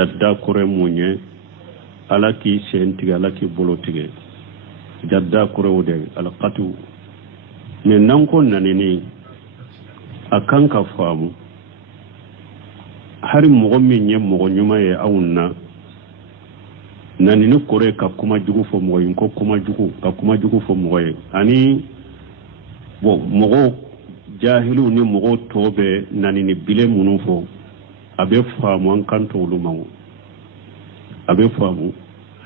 jadda kore munye alaki sentige alaki bolotige jadda kore wode alqatu ne nanko nanini akan ka famu hari mogo min ye mogo nyuma ye awunna nanini kore ka kuma jugu fo mogo yin ko kuma jugu ka kuma jugu fo mogo ye ani bo mogo jahilu ni mogo tobe nanini bile munu fo abe faamu an kanto olu mango abe faamu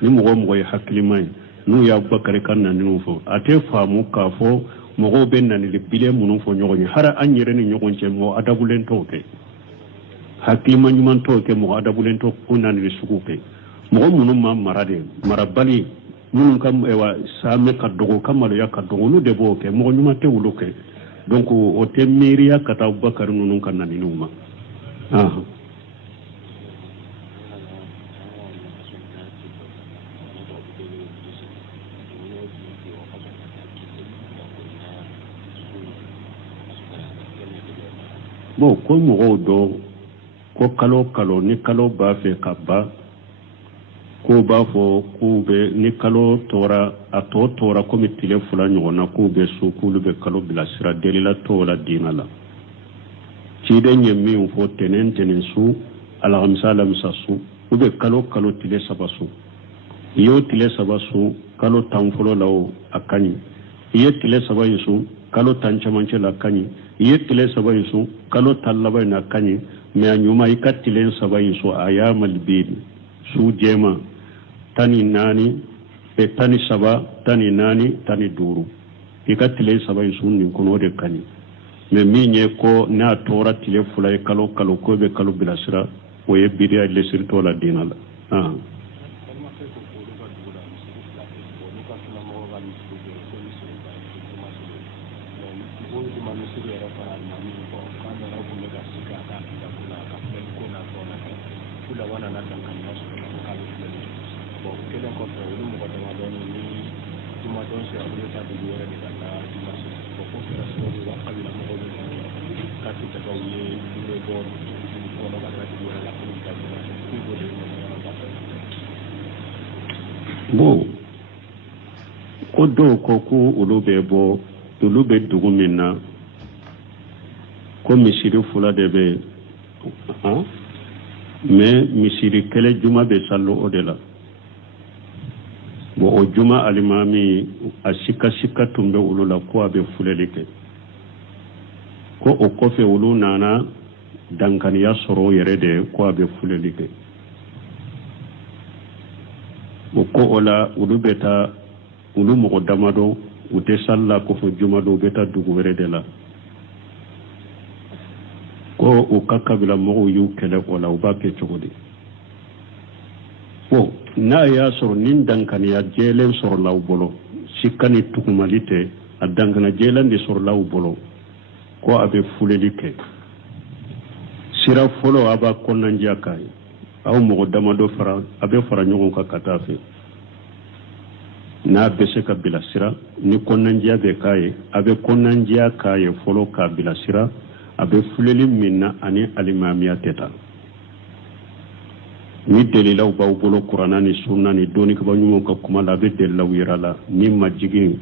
ni mogo ye hakilima ye n'u y'a bakari kan nanini fo ate faamu ka fo mogo be nanini bile munu fo ɲɔgɔn ye hara an yɛrɛ ni ɲɔgɔn cɛ mogo adabulen t'o kɛ hakilima ɲuman t'o kɛ mogo adabulen t'o ko nanini sugu kɛ mogo minnu ma mara de marabali minnu ka saame ka dogo ka maloya ka dogo olu de b'o kɛ mogo ɲuman tɛ olu kɛ donc o tɛ miiriya ka taa bakari ninnu ka naniniw ma bon ko mɔgɔw dɔn ko kalo kalo ni kalo b'a fɛ ka ba ko b'a fɔ k'u bɛ ni kalo tora a tɔ tora komi tile fila ɲɔgɔn na k'u bɛ so k'olu bɛ kalo bilasira delila t'o la diina la ciden ye min fɔ tɛnɛn su alamisa su u bɛ kalo tile saba su i y'o tile saba su kalo tan fɔlɔ la o a ka ɲi i ye tile saba in su kalo tan camancɛ la ka ɲi i ye tile saba in su kalo tan laban in na ka ɲi mais a ɲuman i ka tile saba in su a y'a malibiri su jɛma tani naani tani saba tani naani tani duuru i ka tile saba in su nin kɔnɔ o de ka ɲi mais min ye ko n'a tora tile fila ye kalo ko bɛ kalo bilasira o ye biriya lesiri t'o la diina la bon ko dɔw ko ko olu bɛ dugu min na ko misiri fila de bɛ mais misiri kɛlɛ juma bɛ sallo o de la bon o juma alimami a sika tun bɛ olu la ko a bɛ filɛli kɛ ko o kɔfɛ olu nana dankaniya sɔrɔ o yɛrɛ de ko a bɛ filɛli kɛ o ko o la olu bɛ taa olu mɔgɔ damadɔ u tɛ sali la ko fɔ juma dɔ u bɛ taa dugu wɛrɛ de la ko u ka kabila mɔgɔw y'u kɛlɛ o la u b'a kɛ cogo di bon n'a y'a sɔrɔ ni dankaniya jɛlen sɔrɔla u bolo sika ni tugumali tɛ a dankana jɛlen de sɔrɔla u bolo ko a bɛ filɛli kɛ sira fɔlɔ a b'a kɔnɔnandiya k'a ye aw mɔgɔ damadɔ a bɛ fara ɲɔgɔn kan ka taa fɛ n'a bɛ se ka bilasira ni kɔnɔnandiya bɛ k'a ye a bɛ kɔnɔnandiya k'a ye fɔlɔ k'a bilasira a bɛ filɛli min na ani alimamiya tɛ taa ni delilaw b'aw bolo kuranna ni sunna ni dɔnnikɛba ɲumanw ka kuma la a bɛ delilaw yira la ni majigin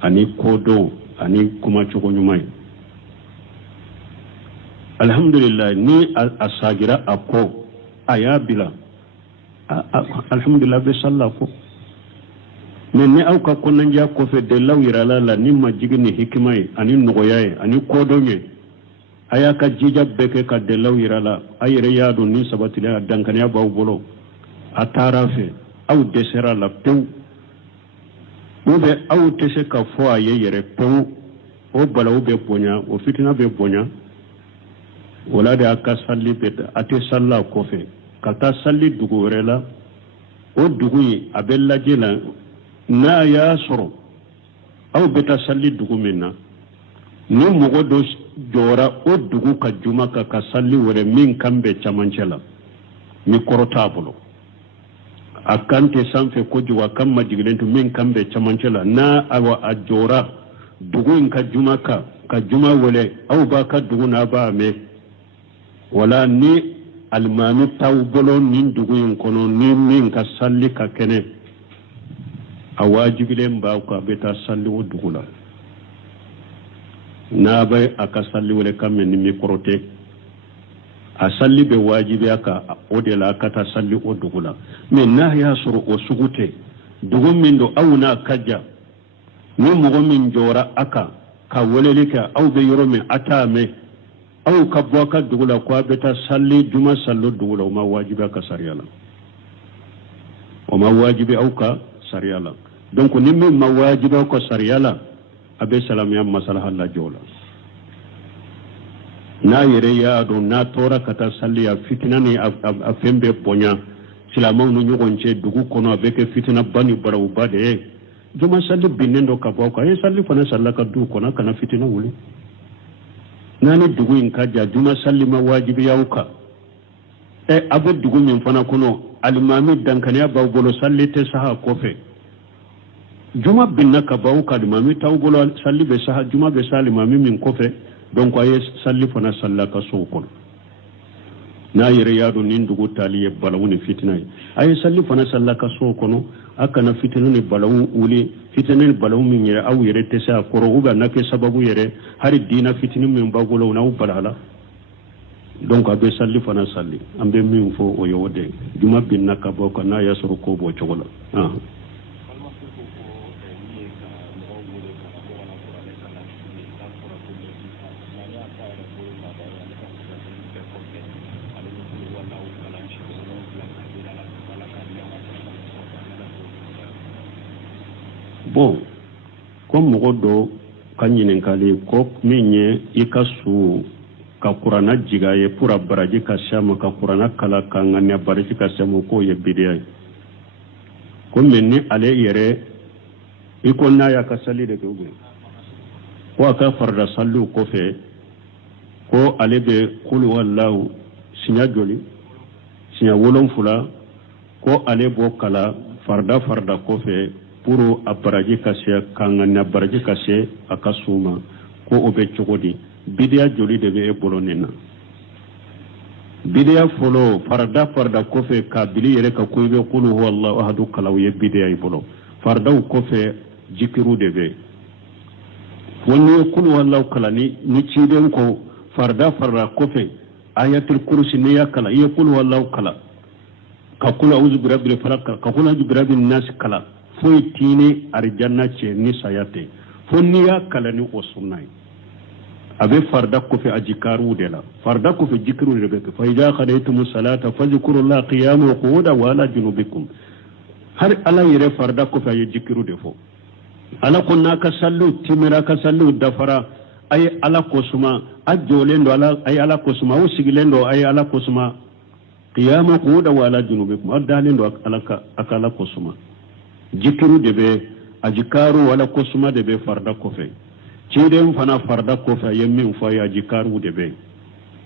ani kodɔn ani kumacogo ɲuman ye alhamdulillah ni a sagira a kɔ a y'a bila alhamdulillah bɛ salla ko mais ni aw ka kɔnɔndiya kɔfɛ delilaw yirala la ni majigin ni hikima ye ani nɔgɔya ye ani kodɔn ye a y'a ka jija bɛɛ kɛ ka delilaw yira la a yɛrɛ y'a dɔn ni sabatilen a dankaniya b'aw bolo a taara fɛ aw dɛsɛra la pewu ou bien aw tɛ se ka fɔ a ye yɛrɛ pewu o balawu bɛ bonya o fitina bɛ bonya o la de a ka sali bɛ a tɛ sali la kɔfɛ ka taa sali dugu wɛrɛ la o dugu in a bɛ lajɛ la n'a y'a sɔrɔ aw bɛ taa sali dugu min na ni mɔgɔ dɔ jɔra o dugu ka juma kan ka sali wɛrɛ min kan bɛ camancɛ la ni kɔrɔ t'a bolo a kan tɛ sanfɛ kojugu a kan majigilen to min kan bɛ camancɛ la n'a a jɔra dugu in ka juma kan ka juma wɛrɛ aw b'a ka dugu n'a b'a mɛn wala ni almami taw bolo nin dugu kono ni min ka salli ka kene a wajibilen ba ko beta salli o dugula na bay aka salli wala kamen ni mikrote a salli be wajibi aka o de la kata salli o dugula mais na ya suru o sugute dugu min do awna kajja ni mogo min jora aka ka welelika aw be yoro min atame aw ka boka dugula ko beta salli juma sallu dugula ma wajibi aka sariyala o ma wajibi aw ka sariyala donc ni min ma wajibi ko sariyala abe salam ya masalaha la jola na yere ya do na tora kata salli ya fitina ni a fembe bonya silamaw no nyogonche dugu kono abeke fitina bani baraw bade juma salli binendo ka boka e salli fana sallaka du kono kana fitina wuli nani dugu in kaja juma salli ma wajibi yauka e abu dugu min fana kono alimami dankaniya baw bolo salli te saha kofe juma binna ka baw ka alimami taw bolo salli be saha juma be saha alimami min kofe donc aye salli fana sallaka so kono na yere yadu nin dugu taliye balawuni fitina aye salli fana sallaka so kono akana fitina ni balawu uli fitina ni balawu min yere aw yere te sa koro uba nake sababu yere hari dina fitina min bagolo na balala donc abe salli fana salli ambe min fo o yode juma binna ka boko na yasuru ko bo chogola bon comme mogo do kanyinen kali ko minye ikasu ka qur'ana jigaye pura baraji ka shama ka qur'ana kala ka nganya baraji ka shama ko ye bidiya ko menni ale yere iko na ya ka sali de ko ko ka farda sallu ko fe ko ale be qul wallahu sinya joli sinya wolon fula ko ale bo kala farda ko fe puro abaraji kase kangana baraji kase akasuma ko obe chogodi bidia joli de be bolonena bidia folo farda ko fe kabili yere ka ko be qulu huwa allah ahadu kalawiye bidia ibolo farda ko fe jikiru de be woni qulu wallahu kalani ni ciden ko farda ko fe ayatul kursi ne ya kala ye qulu wallahu kala ka qulu auzu bi rabbil falaq ka qulu auzu bi rabbin nas kala foy tini arjanna ce ni sayate fonniya kalani o sunnay abe farda ko fi ajikaru de la farda ko fi jikru de be fa idha khadaytum salata fadhkurullaha qiyaman wa qu'udan wa ala junubikum har ala yere farda ko fi jikru de fo ala kunna ka sallu timira ka sallu dafara ay ala ko suma ajolendo ala ay ala ko suma o sigilendo ay ala ko suma qiyaman qu'udan wa ala junubikum adalendo akala ko suma jikiru de be ajikaru wala kosuma de be farda kofe ciden fana farda kofe yemmin fa ya jikaru de be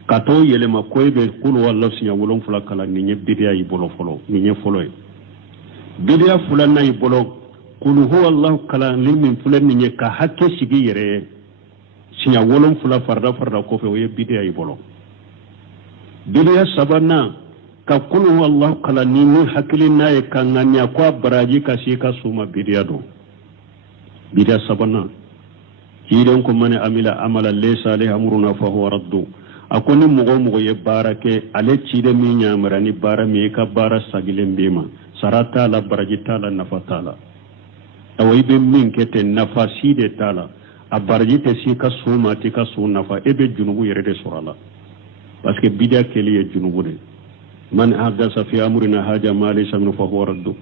kato yelema koybe kul wala sinya wolon fula kala ni bidiya yi bolo folo ni folo bidiya fula na yi bolo kul huwa allah kala limin fula ni ka hakke sigi yere sinya wolon fula farda kofe o ye bidiya yi bolo bidiya sabana ka kulu wallahu kala ni hakili naye kanganya kwa baraji kasika suma bidiado bidia sabana hidan ko mane amila amala laysa alayhi amruna fa huwa raddu akoni mugo ye barake ale cide mi nyamara ni bara mi ka bara sagilen bima sarata la baraji tala nafatala awai be min kete nafasi de tala a baraji te sika suma te ka suna fa ebe junubu yere de surala parce que bidia keliye junubu de man ahdatha fi amrina haja ma laysa min fa huwa raddu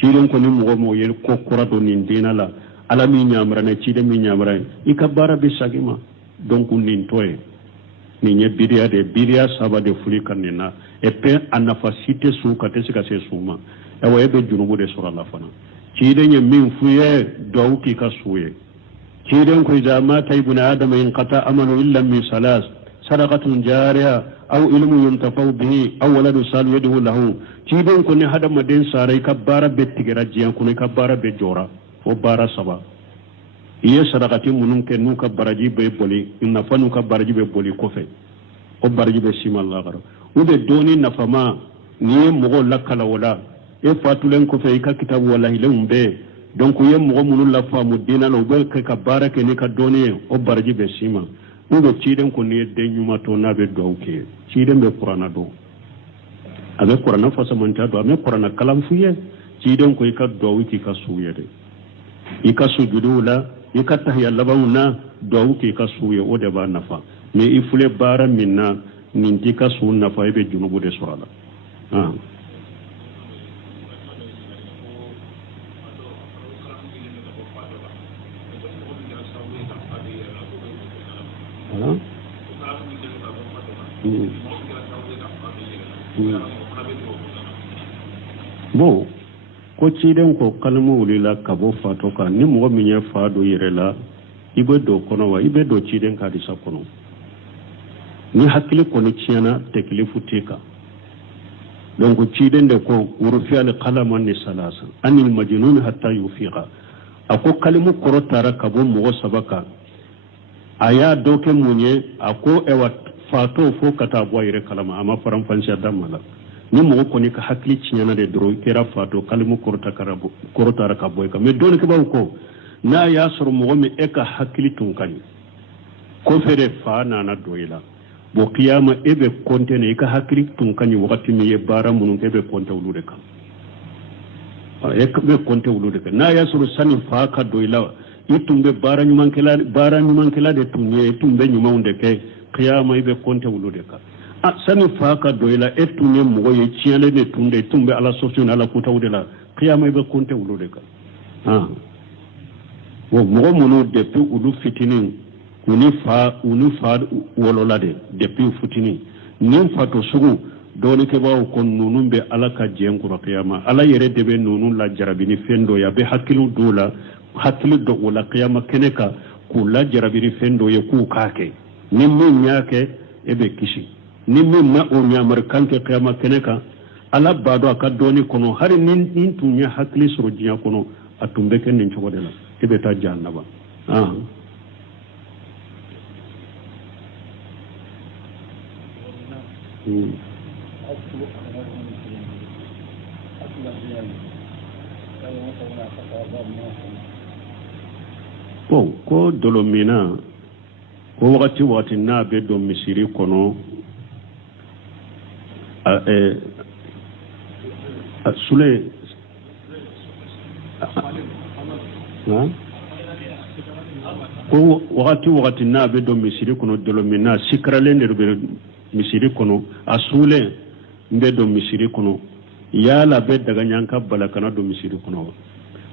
ciiden ko ni mo yel ko kurado nin dinala ala mi nyamra na ciide mi nyamra ikabara bi sagima donc nin toye ni bidia de bidia saba de fuli kanina e pe anafasite su kate sika se suma e wa ebe junubu de sura la fana ciide nye min fuye do ki ka suye ciiden ko jama taybun adama in qata amanu illa min salas sadaqatun jariya aw ilmu yuntafau bihi aw waladu salu yadu lahu ciden ko ne hada maden sarai kabbara bettigira jiyan ko ne kabbara be jora o bara saba iye sadaqati munun ke nu kabbaraji be boli inna fanu kabbaraji be boli ko fe o baraji be simal la garo ube doni nafama ni mogo lakala wala e fatulen ko fe ka kitabu wallahi lembe donc ye mogo munu la famu dina lo be ka barake ni ka doni o barji be sima ube ciden ko ni de nyuma to na be do ke ciden be qur'ana do abe qur'ana fa samanta do abe qur'ana kalam fuye ciden ko ka do wiki ka suye de ika sujudu la ika tahiyya labawna do wiki ka suye o de ba nafa me ifule bara minna ninti ka su nafa ibe junubu de surala bon ko ciden ko kalmu wulila kabo fato ka ni mo mi nya faado yirela ibe do kono wa ibe do ciden ka disa kono ni hakili kono ciana teklifu teka donc ciden de ko urfi al qalam an salasa anil majnun hatta yufiqa ako kalimu korotara kabo mo sabaka aya doke munye ako ewa fato fo kata boyre kalama ama faram fansia damala ni mo ko ni ka hakli ciana de dro kera fato kalimu korota karabo korota ka boy ka me don ke baw ko na ya sor mo me e ka hakli tun kan ko fere fa na na doila bo qiyama ebe kontene ka hakli tun kan wakati mi e bara munun ebe konta wulude ka e ka be konta wulude ka na ya sor sani fa ka doila itumbe bara nyuman kala de tunye tumbe nyuma unde ke qiyama ibe konta wulude ka sani faka doila etunye mogo ye ciele de tunde tumbe ala sosio ala kuta udela qiyama ibe konte wulude ka wo mogo mono depuis ulu fitini uni fa wolola de depuis fitini nin fato sugu doni ke bawo kon nunun be ala ka jenkura qiyama ala yere debe nunun la jarabini fendo ya be hakilu dola hakilu do wala qiyama keneka ku la jarabini fendo ye ku kake nin min nyake ebe kishi ni min ma o nyamar kanke qiyama keneka ala bado aka doni kono hari nin tunya hakli suru jinya kono atumbe ken nin chogodela ebe ta jannaba ko dolomina ko wakati na be do misiri kono sule ko wakati na be do misiri kono dolomina sikrale ne be misiri kono asule mbe do misiri kono yala be daga nyanka balakana do misiri kono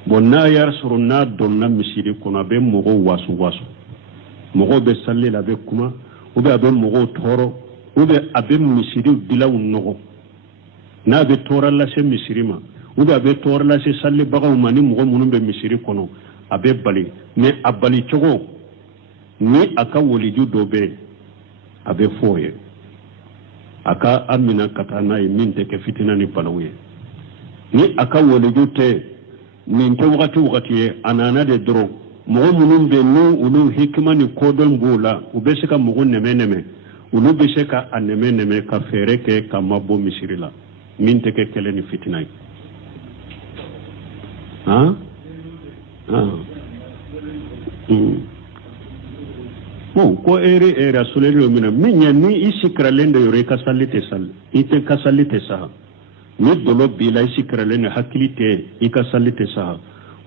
bonna yar suruna donna misiri kono be mogo wasu mogo be salli la be kuma ube abe mogo toro ube abe misiri dilaw nogo na be tora la se misiri ma ube abe tora la se salli bagaw mani mogo munun be misiri kono abe bali ne abali chogo ni aka woliju dobe abe foye aka amina katana yi minte ke fitina ni palawye ni aka woliju te min te wakati anana de dro mo munun be no ulu hikma ni kodon bula ubeseka mo neme ulu beseka aneme ka fere ke ka mabbo misirila min te ke kele ni fitina ko ere rasulullah mina minya ni isikralende yore ka sallite sal ite ka sallite sa ni dolo bila isikralende hakilite ika sallite sa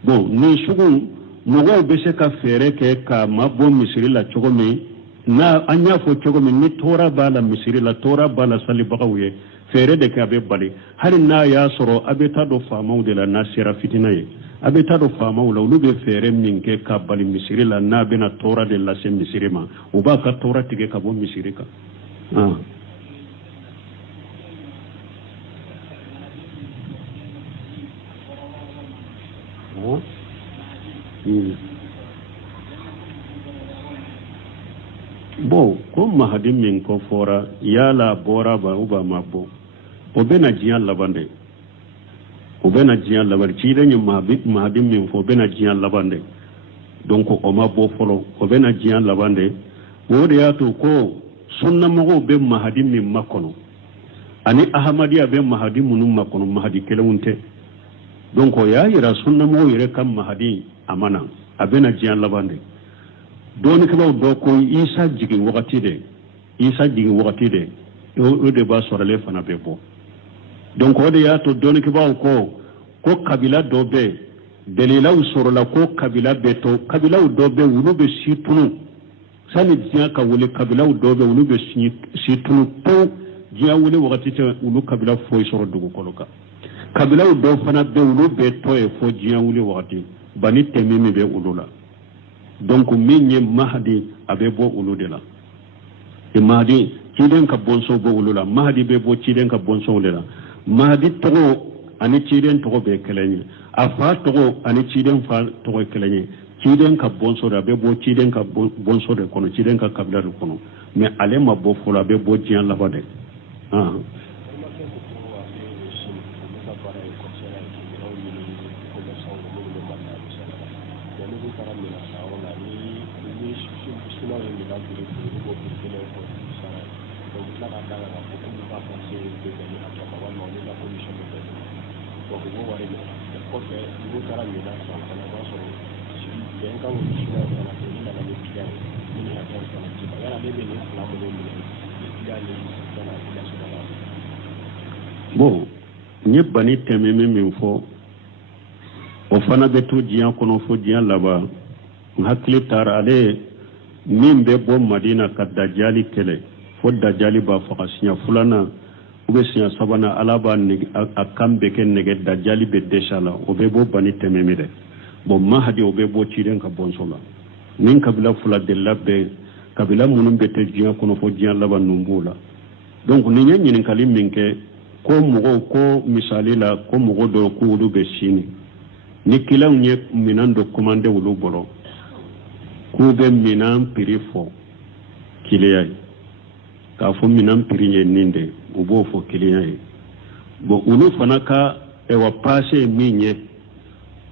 bon ni sugun mogo be se ka fere ke ka mabbo misirila chogomi na anya fo chogomi ni tora bala misirila tora bala sali bagawye fere de ka be bali har na ya soro abeta do famaw de la nasira fitina ye abeta do famaw la lube fere min ke ka bali misirila na bena tora de la sem misirima o ba ka tora tige ka bo misirika bo ko mahadi min ko fora yala bora ba uba mabbo o bena jiyan labande ci dañu mahadi min fo bena jiyan labande donc o mabbo folo o bena jiyan labande wodi yato ko sunna mago be mahadi min makono ani ahmadiya be mahadi munum makono mahadi kelewunte donc ya yira sunna mo yire kam mahadi amana abena jiyan labande doni kaba do ko isa jigi wakati de o de ba sorale fana be bo donc o de ya to doni kaba ko kabila do be dalilaw sorola ko kabila be to kabila do be wulu be situnu sani jiya ka wule kabila do be wulu be situnu to jiya wule wakati te wulu kabila foy soro dugu koloka kabila do fana be wulu be to e fo jiya wule wakati bani temimi be ulula donc minye mahdi abe bo ulude la e mahdi ciden ka bonso bo ulula mahdi be bo ciden ka bonso ulula mahdi togo ani ciden togo be kelenye afa togo ani ciden fa togo kelenye ciden ka bonso da be bo ciden ka bonso de kono ciden ka kabila de kono mais ale ma bo fola be bo jian la bade ah bon nye bani tememe min fo o fana be to jiyan kono fo jiyan laba hakili tara ale min be bo madina ka dajali kele fo dajali ba fa sinya fulana o be sinya sabana alaba ni akambe ken nege dajali be deshala o be bo bani tememe de bon mahdi o be bo ciiden ka bonsola nin kabila fula de labbe kabila munum be te jiyan kono fo jiyan laba numbula donc ni nyen kali minke ko mogo ko misali la ko mogo do ko wulu be sini ni kilaw nye minan do commande wulu bolo ku be minan pirifo kiliyai ka fo minan pirinye ninde ubo fo kiliyai bo ulu fanaka e wa passe minye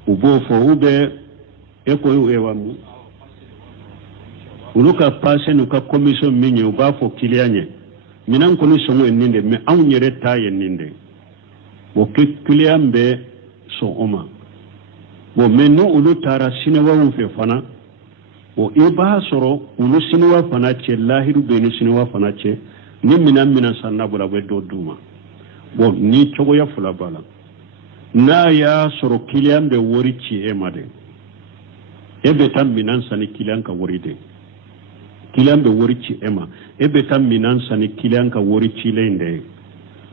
ubo fo ube eko ewa mu ulu ka passe no ka commission minye uba fo kiliyanye minan kono songo ninde me aw nyere taye ninde bo ke kliam be so oma bo meno ulu tara sinawa won fe fana o iba soro ulu sinawa fana che lahiru be ni sinawa fana che ni minan sanna bula be do duma bo ni chogo ya fula bala na ya soro kliam be wori ci e made ebe tam minan sani kliam ka wori de kilan be wori ci ema ebe tam minan sani kilan ka wori ci lende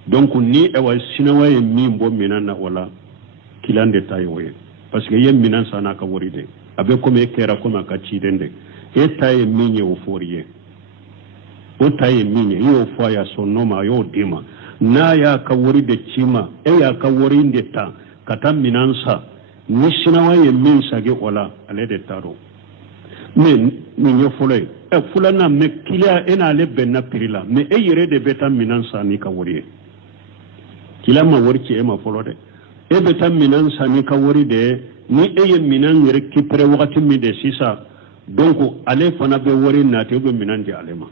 donc ni e wa sinawa e min bo minan na wala kilan de tay woye parce que yem minan sana ka wori de abe ko me kera ko ma ka ci dende e tay minye o foriye o tay minye yo foya sonoma yo dima na ya ka wori de cima e ya ka wori de ta kata minan sa ni sinawa e min sage wala ale de taro mais ni yo folay fulana me kilia ena le benna pirila me e yere de beta minansa ni ka wori kila ma wori ci e ma folo de e beta minansa ni ka wori de ni e ye minan yere ki pre wakati mi de sisa donc ale fana be wori na te be minan di alema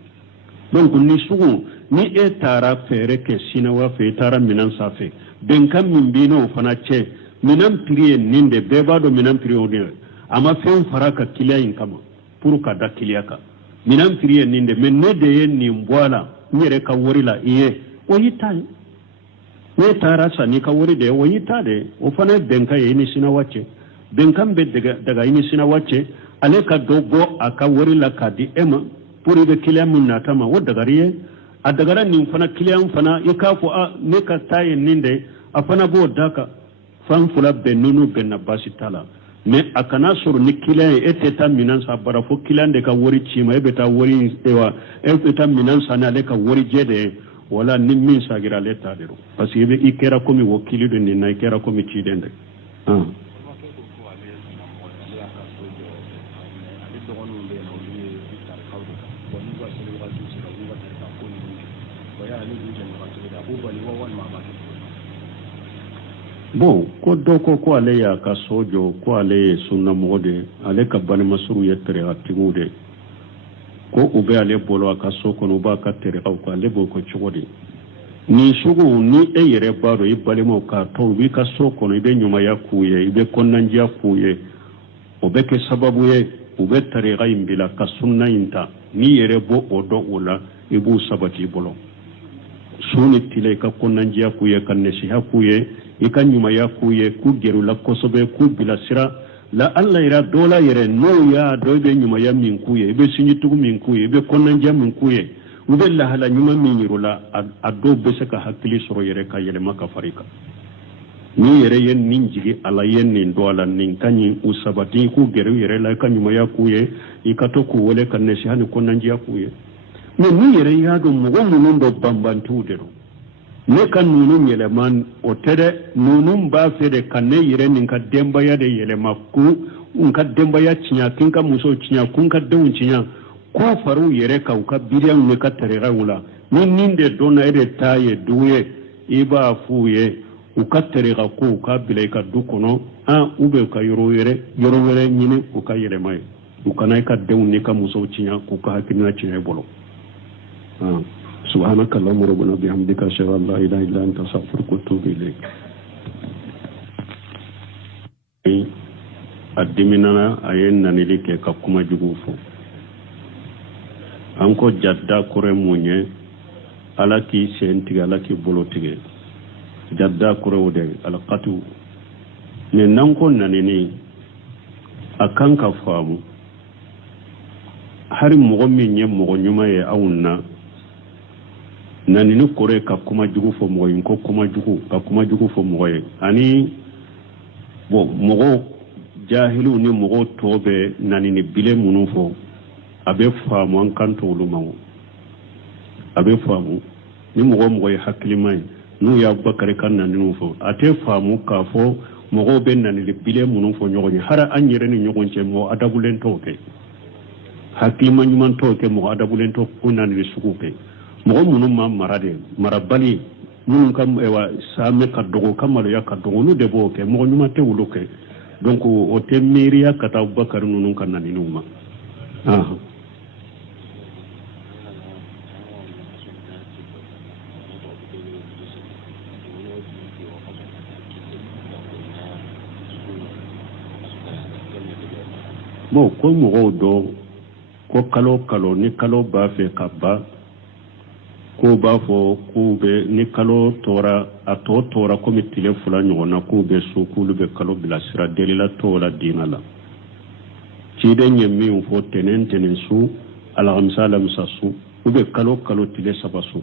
donc ni sugu ni e tara fere ke sinawa fe tara minansa fe ben kam min bino fana che minan priye ninde beba do minan priye odi ama fen faraka kilia in kama pour ka da kilia ka minan firiye ninde men ne de yen ni mbwala nyere ka wori la iye o yitai ne tara sa ni ka wori de o yitade o fana benka ye ni sina wache benkam be daga ini sina wache ale ka dogo aka wori la ka di ema pour be kiliya mun na tama o daga riye a daga ni fana kiliya fana ikafu a ne ka taye ninde a fana bo daka fan fula be nunu be na basitala mais akana sur ni kilan eteta minansa bara fo kilan de ka wori chima ebeta wori ewa ebeta minansa na le ka wori jede wala ni min sagira le tadero parce que be ikera komi wokili de ni na ikera komi chidende bon ko doko ko ale ya ka sojo ko ale sunna mode ale ka bani masuru yetere atimude ko ube ale bolo aka soko no ba ka tere ko ale bo ko chogodi ni sugu ni e yere baro i balimo ka to wi ka so kono ibe nyuma ya kuye ibe konnanjiya kuye o be ke sababu ye o be tariqa imbila ka sunna inta ni yere bo odo ula ibu sabati bolo suni tile ka konnanjiya kuye kan nesiha kuye i ka nyuma ya kuye ku geru la kosobe ku bila sira la alla ira dola yere no ya do be nyuma ya min kuye ibe sinjitugu min kuye ibe konnanjiya min kuye ube lahala nyuma minyirula ado bese ka hakili soro yere ka yelema ka farika ni yere yen ninjigi ala yen nin do ala nin kanyi usabati ku geru yere la ka nyuma ya kuye ikato ku wole kan nesi hani konnanji ya kuye ni yere ya do mugo munun do bambantu de do ne kan nunun yeleman o tere nunun ba fede kan ne yere nin ka demba ya de yelema ku un ka demba ya cinya kin ka muso cinya kun ka dawun cinya ko faru yere ka uka biriyan ne ka tarira wula ni ninde dona ere taye duye iba fuye uka tarira ko uka bilay ka dukono ube ka yoro were nyine uka yere mai uka nay ka dewu ne ka muso cinya ko ka hakina cinya bolo subhanaka allahumma rabbana bihamdika ashhadu an la ilaha illa anta astaghfiruka wa atubu ilayk addiminana ayen nanili ke ka kuma jugu fo anko jadda kore munye ala ki senti ala ki bolotige jadda kore wode ala qatu ne nanko nanini akan ka famu hari mogo minye mogo nyuma ye awunna nanini kore ka kuma jugu fo mogo inko kuma jugu ka kuma jugu fo mogo ye ani bo mogo jahilu ni mogo tobe nanini bile munu fo abe faamu an kanto olu mawo abe faamu ni mogo ye hakkilimay nu ya bakari kan nan nu fo ate faamu ka fo mogo be nan le bile munu fo nyogonye hara an yere ni nyogonche mo adabulen toke hakkilima nyuman toke mo adabulen to ko nan le sukuke mogo munu ma marade marabali nun kam ewa same ka dogo kamalo ya ka dogo nu de boke mogo nyuma te wuluke donc o te miriya kata bakari nunu kan nan numa bon ko mogo do ko kalo ni kalo ba fe kabba ko ba fo ko be ni kalo tora ato tora ko mitile fula nyona ko be so ko be kalo bila sira delila to la dinala ci de nyemmi on fo tenen su ala amsala musasu ko be kalo tile sabasu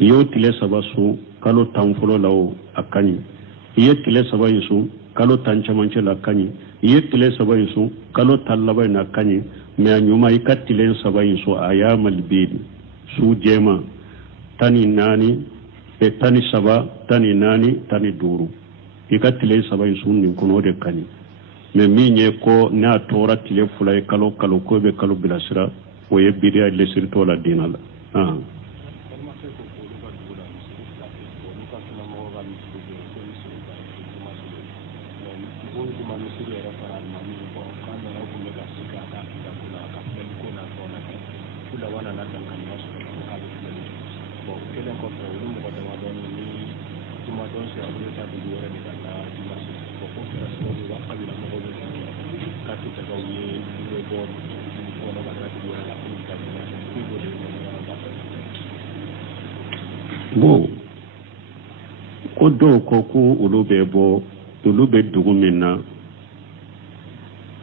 yo tile sabasu kalo tamfulo lawo akani ye tile sabayu kalo tanchamanche la kanyi ye tile sabayu kalo tallaba na kanyi me anyuma ikatile sabayu ayamal bid su jema tani nani tani saba tani nani tani duru ikatile sabayu ni kuno de kanyi me minye ko na tora tile fulay kalo ko be kalo bilasira o ye bidia le sirto la dinala bon ko do ko ku ulube bo ulube dugu minna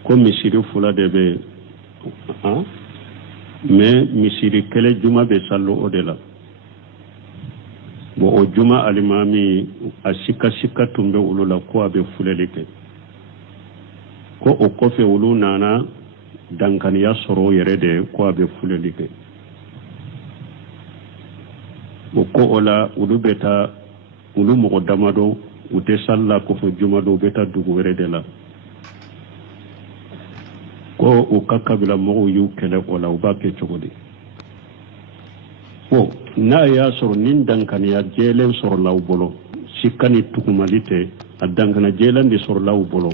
ko misiri fula de be mais misiri kele juma be sallo odela bo o juma alimami asika tumbe ulula ko abe fuleleke ko o kofe ulu nana dankaniya soro yere de ko abe fuleleke ko ola ulu beta ulu mogo damado ute salla ko fo juma do beta dugu were de la ko o kakabila mogo yu kele ola uba ke chogodi o na ya soro nin dankaniya jelen soro law bolo sikani tukumalite a dankana jelen di soro law bolo